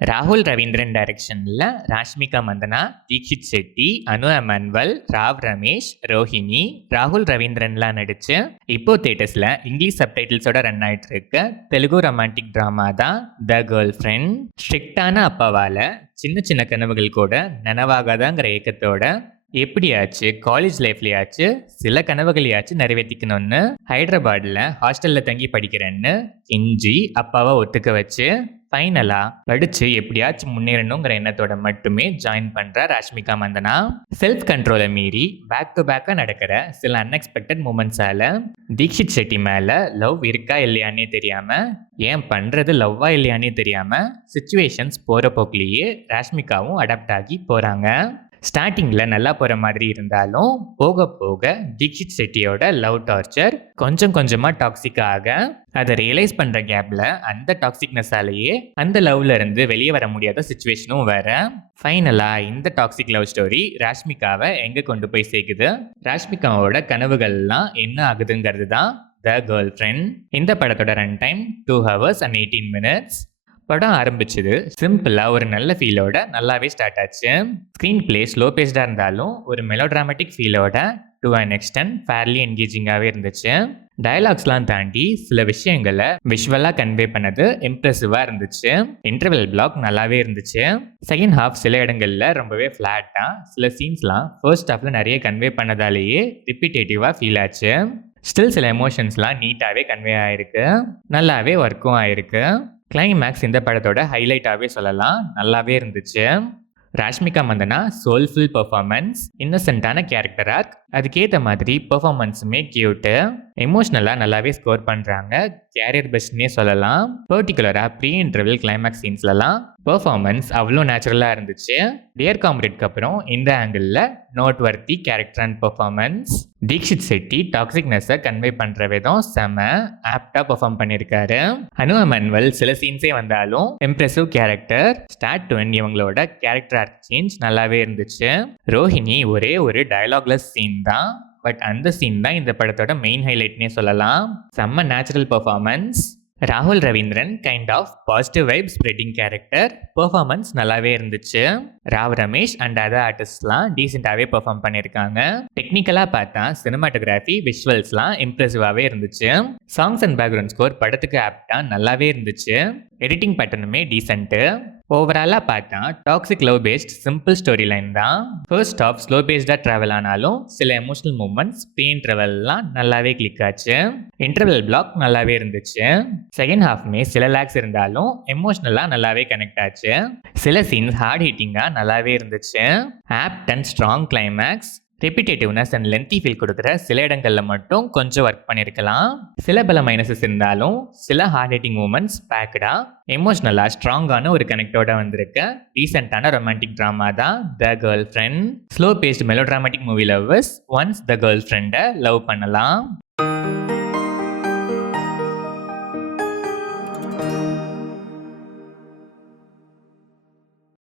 ராகுல் ரவீந்திரன் டைரக்ஷன்ல ராஷ்மிகா மந்தனா, தீக்ஷித் செட்டி, அனு எமானுவல், ராவ் ரமேஷ், ரோஹிணி, ராகுல் ரவீந்திரன்லாம் நடிச்சு இப்போ தியேட்டர்ஸ்ல இங்கிலீஷ் சப்டைட்டில்ஸோட ரன் ஆயிட்டு இருக்க தெலுங்கு ரொமான்டிக் டிராமா தான் த கேர்ள் ஃப்ரெண்ட். ஸ்ட்ரிக்டான அப்பாவால சின்ன சின்ன கனவுகள் கூட நனவாகாதாங்கிற ஏக்கத்தோட எப்படியாச்சு காலேஜ் லைஃப்லயாச்சு சில கனவுகளையாச்சும் நிறைவேற்றிக்கணும்னு ஹைதராபாத்ல ஹாஸ்டல்ல தங்கி படிக்கிறேன்னு கெஞ்சி அப்பாவை ஒத்துக்க வச்சு ஃபைனலா படிச்சு எப்படியாச்சும் முன்னேறணுங்கிற எண்ணத்தோட மட்டுமே ஜாயின் பண்ற ராஷ்மிகா மந்தனா. செல்ஃப் கண்ட்ரோலை மீறி பேக் டு பேக்கா நடக்கிற சில அன்எக்ஸ்பெக்டட் மூமெண்ட்ஸால தீக்ஷித் செட்டி மேல லவ் இருக்கா இல்லையானே தெரியாம, ஏன் பண்றது லவ்வா இல்லையானே தெரியாம சிச்சுவேஷன்ஸ் போற போக்கிலேயே ராஷ்மிகாவும் அடாப்ட் ஆகி போறாங்க. ஸ்டார்டிங்கில் நல்லா போகிற மாதிரி இருந்தாலும் போக போக தீக்ஷித் செட்டியோட லவ் டார்ச்சர் கொஞ்சம் கொஞ்சமாக டாக்ஸிக்காக அதை ரியலைஸ் பண்ணுற கேப்பில் அந்த டாக்ஸிக்னஸாலேயே அந்த லவ்ல இருந்து வெளியே வர முடியாத சுச்சுவேஷனும் வேற. ஃபைனலாக இந்த டாக்ஸிக் லவ் ஸ்டோரி ராஷ்மிகாவை எங்கே கொண்டு போய் சேர்க்குது, ராஷ்மிகாவோட கனவுகள்லாம் என்ன ஆகுதுங்கிறது தான் த கேர்ள் ஃப்ரெண்ட். இந்த படத்தோட run time 2 hours and 18 minutes. படம் ஆரம்பிச்சது சிம்பிளாக ஒரு நல்ல ஃபீலோட நல்லாவே ஸ்டார்ட் ஆச்சு. ஸ்க்ரீன் பிளே ஸ்லோ பேஸ்டாக இருந்தாலும் ஒரு மெலோட்ராமேட்டிக் ஃபீலோட டு அன் எக்ஸ்டென்ட் ஃபேர்லி என்கேஜிங்காகவே இருந்துச்சு. டயலாக்ஸ்லாம் தாண்டி சில விஷயங்களை விஷுவலாக கன்வே பண்ணது இம்ப்ரெசிவாக இருந்துச்சு. இன்டர்வெல் பிளாக் நல்லாவே இருந்துச்சு. செகண்ட் ஹாஃப் சில இடங்களில் ரொம்பவே ஃப்ளாட்டாக, சில சீன்ஸ்லாம் ஃபர்ஸ்ட் ஹாஃபில் நிறைய கன்வே பண்ணதாலேயே ரிப்பீட்டேட்டிவாக ஃபீல் ஆச்சு. ஸ்டில் சில எமோஷன்ஸ்லாம் நீட்டாகவே கன்வே ஆகிருக்கு, நல்லாவே ஒர்க்கும் ஆகிருக்கு. கிளைமேக்ஸ் இந்த படத்தோட ஹைலைட்டாகவே சொல்லலாம், நல்லாவே இருந்துச்சு. ராஷ்மிகா மந்தனா சோல்ஃபுல் பெர்ஃபார்மன்ஸ், இன்னசென்ட்டான கேரக்டர் ஆர்க், அதுக்கேற்ற மாதிரி பெர்ஃபார்மன்ஸுமே கியூட்டு, எமோஷ்னலாக நல்லாவே ஸ்கோர் பண்ணுறாங்க, கேரியர் பெஸ்ட்னே சொல்லலாம். பர்டிகுலராக ப்ரீ இன்டர்வல் கிளைமேக்ஸ் சீன்ஸ்லலாம் பெர்ஃபார்மன்ஸ் அவ்வளோ நேச்சுரலாக இருந்துச்சு. டியர் காம்ரேட்க்கு அப்புறம் இந்த ஆங்கிளில் noteworthy character and performance. Dheekshith Shetty டாக்ஸிக்னஸை கன்வே பண்ணுற விதம் செம ஆப்டாக பெர்ஃபார்ம் பண்ணியிருக்காரு. அனு எமானுவல் சில சீன்ஸே வந்தாலும் impressive character. Start to end இவங்களோட கேரக்டர் ஆர்க் சேஞ்ச் நல்லாவே இருந்துச்சு. ரோஹிணி ஒரே ஒரு டயலாக்லெஸ் சீன் தான், பட் அந்த சீன் தான் இந்த படத்தோட மெயின் ஹைலைட்னே சொல்லலாம். செம்ம நேச்சுரல் பெர்ஃபார்மன்ஸ். ராகுல் Ravindran kind of positive vibe spreading character, performance நல்லாவே இருந்துச்சு. ராவ் ரமேஷ் அண்ட் அதர் ஆர்டிஸ்ட்லாம் டீசெண்டாகவே பெர்ஃபார்ம் பண்ணியிருக்காங்க. டெக்னிக்கலாக பார்த்தா சினிமாட்டோகிராஃபி விஷுவல்ஸ்லாம் இம்ப்ரெசிவாகவே இருந்துச்சு. சாங்ஸ் அண்ட் பேக்ரவுண்ட் ஸ்கோர் படத்துக்கு ஆப்டாக நல்லாவே இருந்துச்சு. எடிட்டிங் பேட்டர்னுமே டீசென்ட்டு. ஓவராலாக பார்த்தா toxic love based simple story line தான். ஃபர்ஸ்ட் ஆஃப் ஸ்லோ பேஸ்டாக ட்ராவல் ஆனாலும் சில எமோஷனல் மூமெண்ட்ஸ் ப்ரீ இன்டர்வல்லாம் நல்லாவே கிளிக் ஆச்சு. இன்டர்வல் பிளாக் நல்லாவே இருந்துச்சு. செகண்ட் ஹாஃப்மே சில லேக்ஸ் இருந்தாலும் எமோஷ்னலாக நல்லாவே கனெக்ட் ஆச்சு. சில சீன்ஸ் ஹார்ட் ஹிட்டிங்காக நல்லாவே இருந்துச்சு. Apt and strong climax. Repetitiveness and lengthy feel கொடுக்குற சில இடங்களில் மட்டும் கொஞ்சம் ஒர்க் பண்ணியிருக்கலாம். சில பல மைனஸஸ் இருந்தாலும் சில ஹார்ட் ஹிட்டிங் மூமெண்ட்ஸ் பேக்கடாக எமோஷ்னலாக ஸ்ட்ராங்கான ஒரு கனெக்டோட வந்திருக்க டீசென்டான ரொமான்டிக் ட்ராமா தான் the girl friend. Slow paced melodramatic movie lovers once the girl ஃப்ரெண்டை லவ் பண்ணலாம்.